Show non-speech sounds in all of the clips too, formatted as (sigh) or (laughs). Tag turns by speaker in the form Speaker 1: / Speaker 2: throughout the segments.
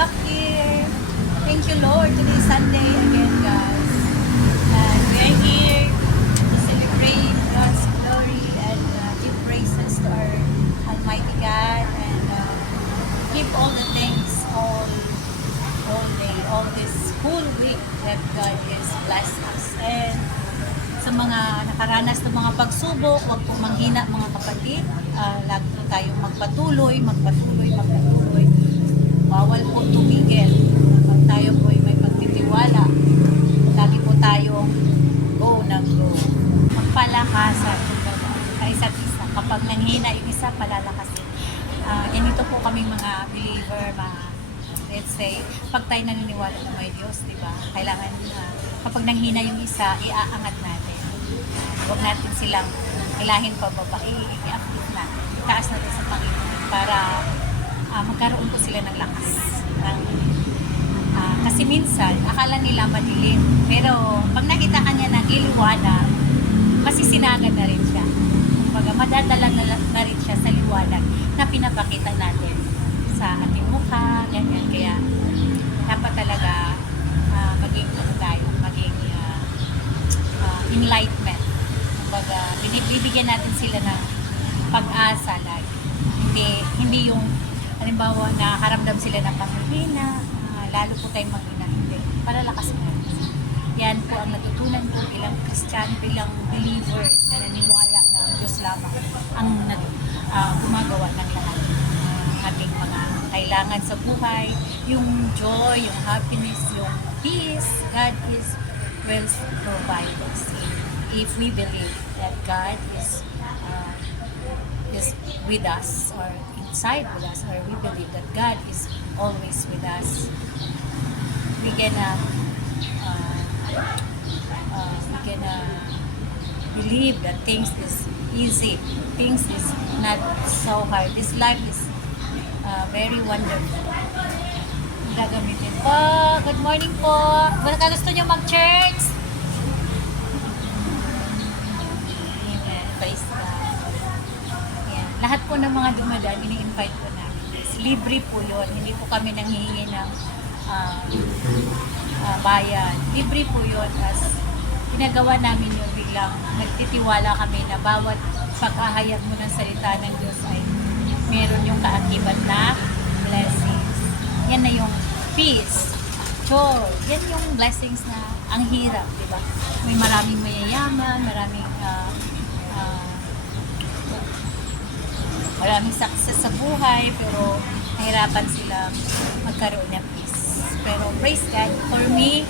Speaker 1: back here. Thank you, Lord. Today is Sunday again, guys. And we're here to celebrate God's glory and uh, give praises to our Almighty God and uh, give all the thanks all all day, all this whole week that God has blessed us. And sa mga nakaranas ng mga pagsubok, huwag po manghina mga kapatid. Ah, lagi tayong magpatuloy, magpatuloy, magpatuloy. Bawal po tumigil. Pag tayo po ay may pagtitiwala, lagi po tayong go ng go. Magpalakasan sa isa't isa. Kapag nanghina yung isa, palalakasin. Ah, ganito po kami mga believer, mga let's say, pag tayo naniniwala na may Diyos, di ba? Kailangan ah, kapag nanghina yung isa, iaangat natin. Huwag natin silang hilahin pababa, i- i-uplift natin. Itaas natin sa Panginoon para ah, magkaroon po sila ng lakas. Ah, kasi minsan, akala nila madilim. Pero pag nakita ka niya ng iliwanag, masisinagan na rin siya. Kumbaga, madadala na, na rin siya sa liwanag na pinapakita natin sa ating mukha, ganyan. Kaya, dapat talaga ah, maging ano tayo, maging ah, ah, enlightenment. Kumbaga, binibigyan natin sila ng pag-asa lagi. Hindi, hindi yung, halimbawa, nakakaramdam sila ng panghihina, ah, lalo po tayong maghina. Hindi, palalakas mo. Yan po ang natutunan ko bilang Christian, bilang believer na naniniwala na Diyos lamang ang nat- ah, gumagawa ng lahat ng ating mga kailangan sa buhay. Yung joy, yung happiness, yung peace, God is will provide us if we believe that God is uh, is with us or inside with us or we believe that God is always with us. We can uh, uh, uh, we can uh, believe that things is easy things is not so hard. This life is uh, very wonderful. Gagamitin po. Good morning po. Baka gusto nyo mag-church ng mga dumadaan, ini-invite po namin. Libre po yun. Hindi po kami nanghihingi ng ah, ah, bayan. Libre po yun. As ginagawa namin yun biglang nagtitiwala kami na bawat pagkahayag mo ng salita ng Diyos ay meron yung kaakibat na blessings. Yan na yung peace, joy. Yan yung blessings na ang hirap, di ba? May maraming mayayaman, maraming ah, ah, maraming success sa buhay, pero nahirapan sila magkaroon ng peace. Pero praise God, for me,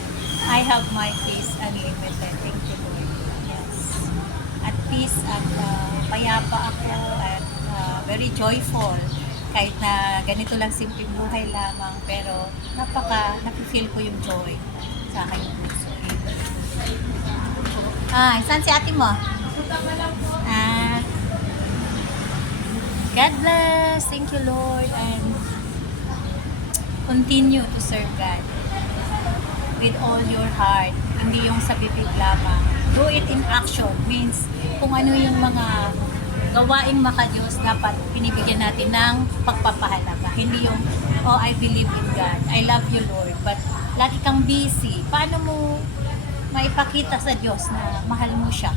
Speaker 1: I have my peace unlimited. Thank you, Lord. Yes. At peace at ah, payapa ako at ah, very joyful. Kahit na ganito lang simpleng buhay lamang, pero napaka, napifeel ko yung joy sa akin yung puso. Ah, saan si ate mo? Ah, God bless. Thank you, Lord. And continue to serve God with all your heart. Hindi yung sa bibig lamang. Do it in action. Means, kung ano yung mga gawaing makadiyos, dapat pinibigyan natin ng pagpapahalaga. Hindi yung, oh, I believe in God. I love you, Lord. But, lagi kang busy. Paano mo maipakita sa Diyos na mahal mo siya?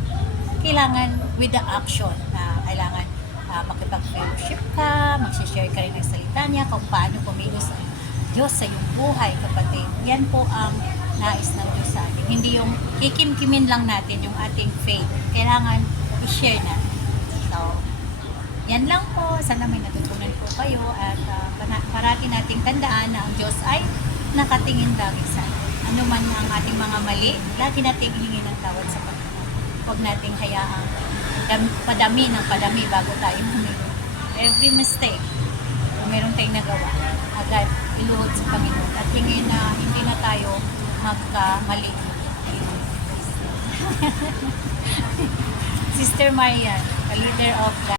Speaker 1: Kailangan with the action na kailangan uh, makipag-fellowship ka, mag-share ka rin ng salita niya, kung paano kumilos ang Diyos sa iyong buhay, kapatid. Yan po ang nais ng Diyos sa atin. Hindi yung kikim-kimin lang natin yung ating faith. Kailangan i-share natin. So, yan lang po. Sana may natutunan po kayo at uh, parati nating tandaan na ang Diyos ay nakatingin lagi sa atin. Ano man ang ating mga mali, lagi nating hihingi ng tawad sa Panginoon. Huwag nating hayaang dam- padami ng padami bago tayo humingi. Every mistake, kung meron tayong nagawa, agad iluhod sa Panginoon at hingin na hindi na tayo magkamali. (laughs) Sister Marian, a leader of